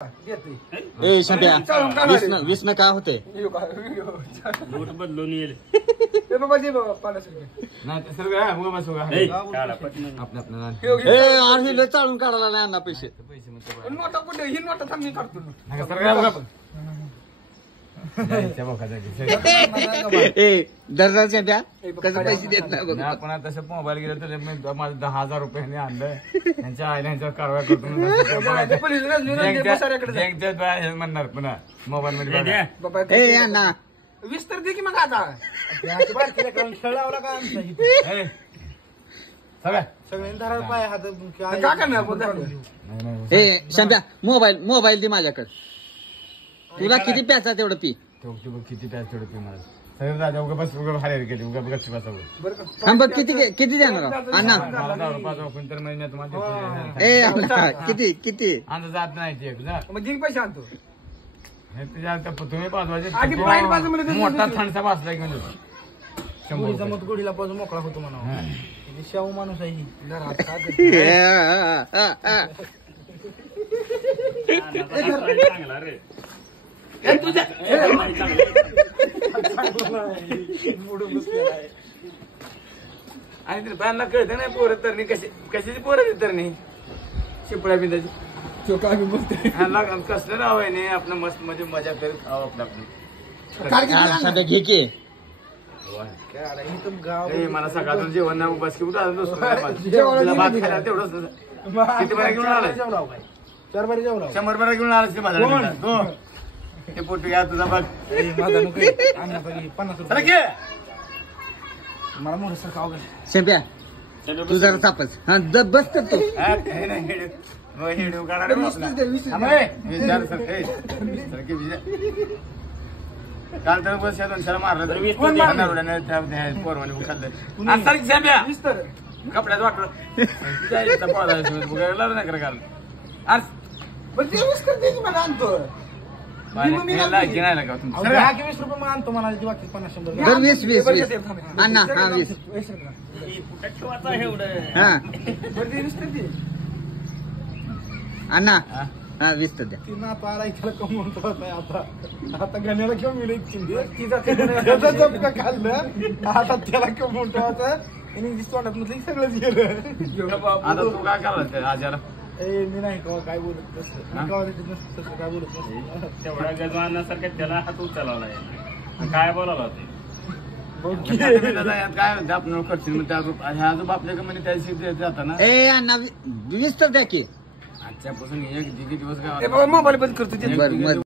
ए शंप्या वीस न काय होते नोट बदलून येईल चालून काढायला नाही अण्णा पैसे दर्जा शंप्या कसं पैसे देत नाही आपण तसं मोबाईल गेलं तर माझं 10,000 रुपयांनी आणलं त्यांच्या आईने ह्यांच्यावर कारवाई करतो म्हणणार पुन्हा मोबाईल मध्ये ए अण्णा 20 तर दे की मग आता खेळावला का काय करणार ए शंप्या मोबाईल दे माझ्याकडे तुला किती प्याचा तेवढं पी किती प्याज तेवढं पी मला सगळं दादा उगा बस उगा हारेल गेली उगा गच्ची बसावं बघ किती देणार अण्णा कोणत्या महिन्यात माझ्या ए अण्णा किती आता जात नाही ते मग जिंक पैसे आणतो तुम्ही 5 वाजे आधी बाहेर बाजू मध्ये मोठा थंडसा बसला की म्हणजे गोडीचा मत गोडीला पासून मोकळा होतो म्हणा शाहू माणूस आहे चांगला रे आणि त्यांना कळतं नाही पोरं तर कशाची पोरं तर नाही शिपळ्या बिंदाची कसलं नाव आहे नाही आपलं मस्त मध्ये मजा करत खावं आपलं सध्या घे की मला सकाळचं जेवण नाही बस की कुठं आलं भात खायला तेवढंच किती बरं घेऊन आलं 4 बारी जेवला 100 बरं घेऊन आलं ते माझ्या हे पोटू घ्या तुझा बघ मला मोठं सरका शंप्या तू जरा चापच हा बस करतो काल तर बस या 200 मारलं पोरवाने खाल्लं कपड्यात वाटलं नाही करा काल आणतो नाही का 20 रुपये आणतो मला 50-100 20 अण्णा हा 20 हा अण्णा हा 20 तर द्या त्याला कमवतो आता गण्याला घेऊन मिळेल त्याचा झपका खाल्लं आता त्याला कमवतो आता तोंडात म्हटलं सगळंच गेलं आता तू काय करायला आजारा मी नाही काय बोलत तसं काय बोलत तेवढा गजवानासारखं त्याला हात उचलावला काय बोलावला ते काय म्हणते आपण खर्च ह्या जो आपल्याकडे म्हणजे त्या जाताना ए अण्णा 20 तर द्या की आजच्यापासून एक दिवस मोबाईल बंद करतो बरं